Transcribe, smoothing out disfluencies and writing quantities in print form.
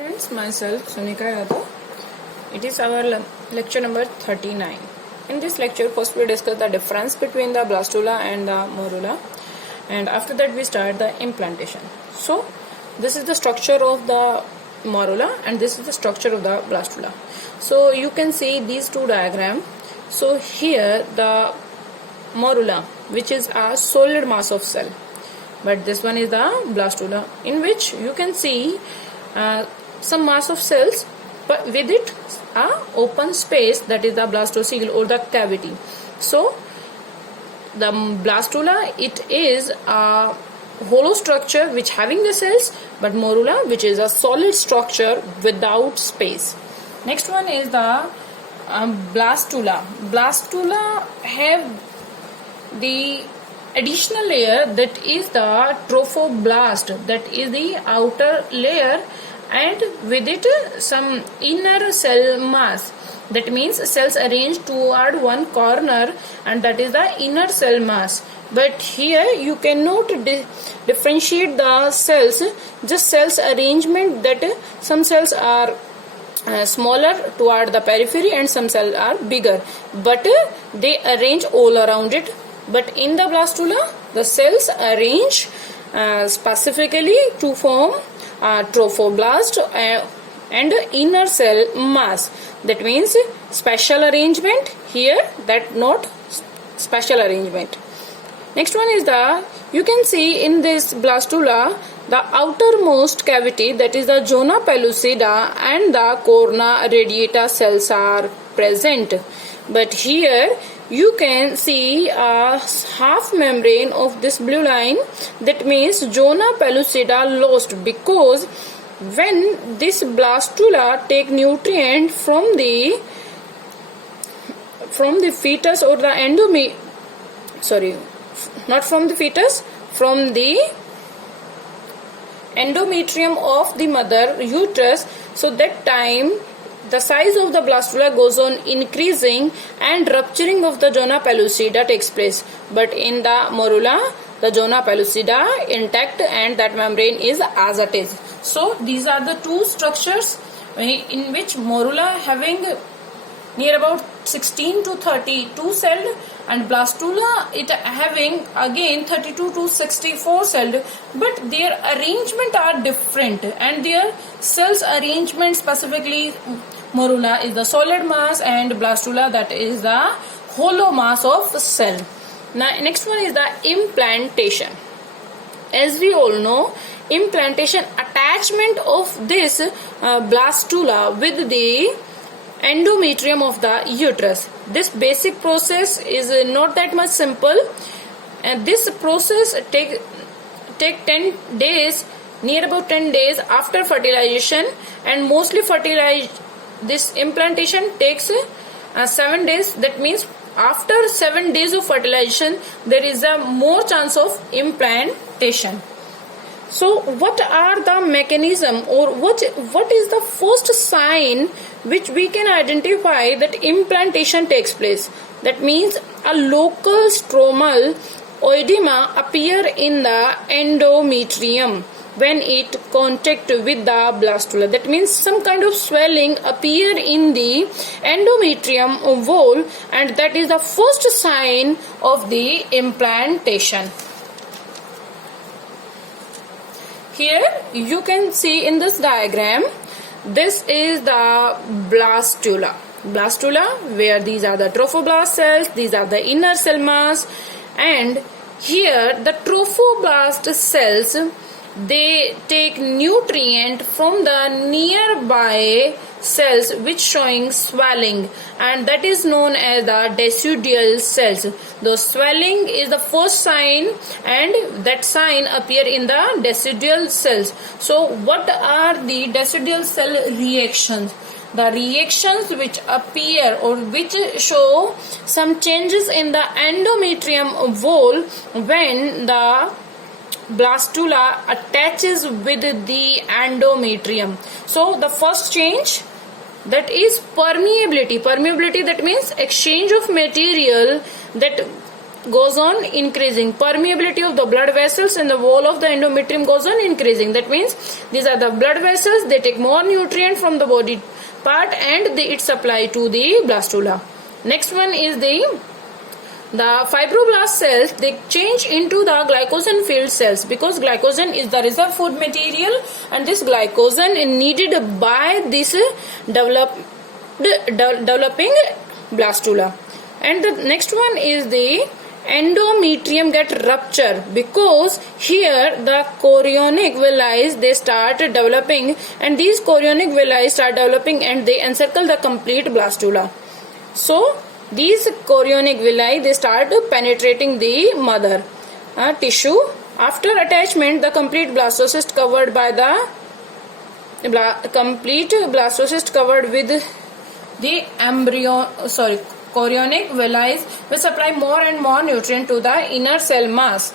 Friends, myself Sunika Yadav. It is our lecture number 39. In this lecture, first we discuss the difference between the blastula and the morula, and after that we start the implantation. So, this is the structure of the morula and this is the structure of the blastula. So, you can see these two diagrams. So, here the morula, which is a solid mass of cell, but this one is the blastula, in which you can see some mass of cells, but with it a open space, that is the blastocele or the cavity. So the blastula, it is a hollow structure which having the cells, but morula, which is a solid structure without space. Next one is the blastula. Blastula have the additional layer, that is the trophoblast, that is the outer layer, and with it some inner cell mass, that means cells arranged toward one corner, and that is the inner cell mass. But here you cannot differentiate the cells, just cells arrangement, that some cells are smaller toward the periphery and some cells are bigger, but they arrange all around it. But in the blastula, the cells arrange specifically to form trophoblast and inner cell mass. That means special arrangement here, that not special arrangement. Next one is the, you can see in this blastula the outermost cavity, that is the zona pellucida and the corona radiata cells are present. But here you can see a half membrane of this blue line, that means zona pellucida lost, because when this blastula take nutrient from the fetus or the from the endometrium of the mother uterus, so that time the size of the blastula goes on increasing and rupturing of the zona pellucida takes place. But in the morula, the zona pellucida intact and that membrane is as it is. So these are the two structures in which morula having near about 16 to 32 celled, and blastula it having again 32 to 64 celled, but their arrangement are different, and their cells arrangement, specifically morula is the solid mass and blastula, that is the hollow mass of cell. Now next one is the implantation. As we all know, implantation, attachment of this blastula with the endometrium of the uterus. This basic process is not that much simple, and this process take 10 days, near about 10 days after fertilization, and mostly this implantation takes 7 days. That means after 7 days of fertilization there is a more chance of implantation. So what are the mechanism, or what is the first sign which we can identify that implantation takes place? That means a local stromal oedema appear in the endometrium when it contact with the blastula. That means some kind of swelling appear in the endometrium wall, and that is the first sign of the implantation. Here you can see in this diagram, this is the blastula. Blastula, where these are the trophoblast cells, these are the inner cell mass, and here the trophoblast cells, they take nutrient from the nearby cells which showing swelling, and that is known as the decidual cells. The swelling is the first sign, and that sign appear in the decidual cells. So what are the decidual cell reactions? The reactions which appear or which show some changes in the endometrium wall when the blastula attaches with the endometrium. So the first change, that is permeability. Permeability, that means exchange of material that goes on increasing. Permeability of the blood vessels in the wall of the endometrium goes on increasing. That means these are the blood vessels, they take more nutrient from the body part and it supply to the blastula. Next one is the fibroblast cells. They change into the glycogen filled cells because glycogen is the reserve food material, and this glycogen is needed by this developing blastula. And the next one is the endometrium get rupture because here the chorionic villi they start developing, and these chorionic villi start developing and they encircle the complete blastula. So these chorionic villi they start penetrating the mother tissue. After attachment, the complete blastocyst covered by the covered with the chorionic villi will supply more and more nutrient to the inner cell mass.